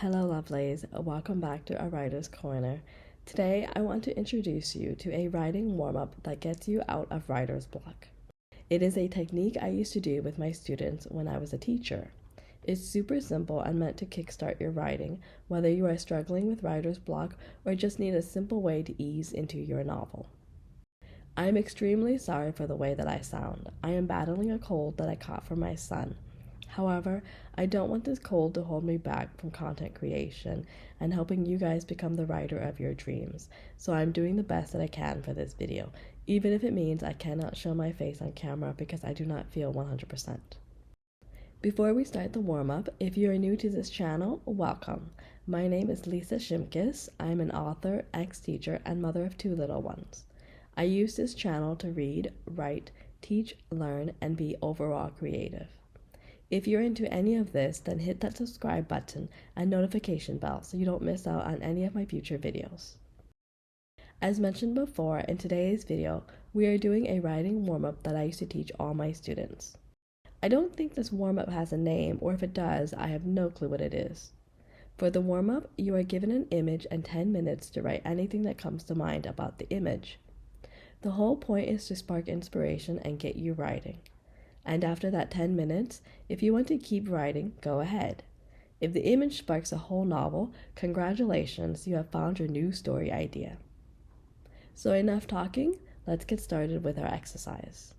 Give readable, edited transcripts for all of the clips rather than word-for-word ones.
Hello, lovelies. Welcome back to A Writer's Corner. Today, I want to introduce you to a writing warm up that gets you out of writer's block. It is a technique I used to do with my students when I was a teacher. It's super simple and meant to kickstart your writing, whether you are struggling with writer's block or just need a simple way to ease into your novel. I am extremely sorry for the way that I sound. I am battling a cold that I caught from my son. However, I don't want this cold to hold me back from content creation and helping you guys become the writer of your dreams. So I'm doing the best that I can for this video, even if it means I cannot show my face on camera because I do not feel 100%. Before we start the warm-up, if you are new to this channel, welcome. My name is Lisa Shimkus. I'm an author, ex-teacher, and mother of 2 little ones. I use this channel to read, write, teach, learn, and be overall creative. If you're into any of this, then hit that subscribe button and notification bell so you don't miss out on any of my future videos. As mentioned before, in today's video, we are doing a writing warm-up that I used to teach all my students. I don't think this warm-up has a name, or if it does, I have no clue what it is. For the warm-up, you are given an image and 10 minutes to write anything that comes to mind about the image. The whole point is to spark inspiration and get you writing. And after that 10 minutes, if you want to keep writing, go ahead. If the image sparks a whole novel, congratulations, you have found your new story idea. So enough talking, let's get started with our exercise.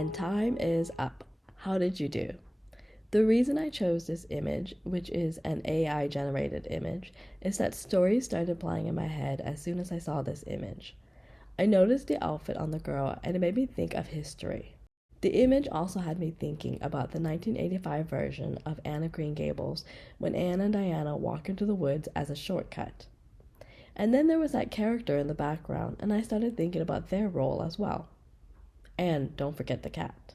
And time is up. How did you do? The reason I chose this image, which is an AI generated image, is that stories started playing in my head as soon as I saw this image. I noticed the outfit on the girl and it made me think of history. The image also had me thinking about the 1985 version of Anne of Green Gables when Anne and Diana walk into the woods as a shortcut. And then there was that character in the background and I started thinking about their role as well. And don't forget the cat.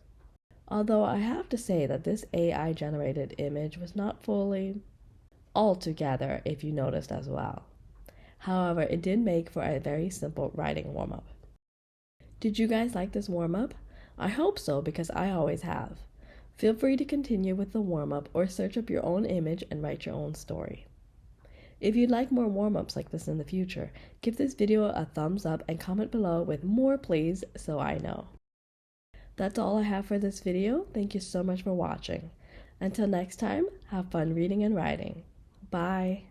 Although I have to say that this AI generated image was not fully all together if you noticed as well. However, it did make for a very simple writing warm-up. Did you guys like this warm-up? I hope so because I always have. Feel free to continue with the warm-up or search up your own image and write your own story. If you'd like more warm-ups like this in the future, give this video a thumbs up and comment below with more please so I know. That's all I have for this video. Thank you so much for watching. Until next time, have fun reading and writing. Bye.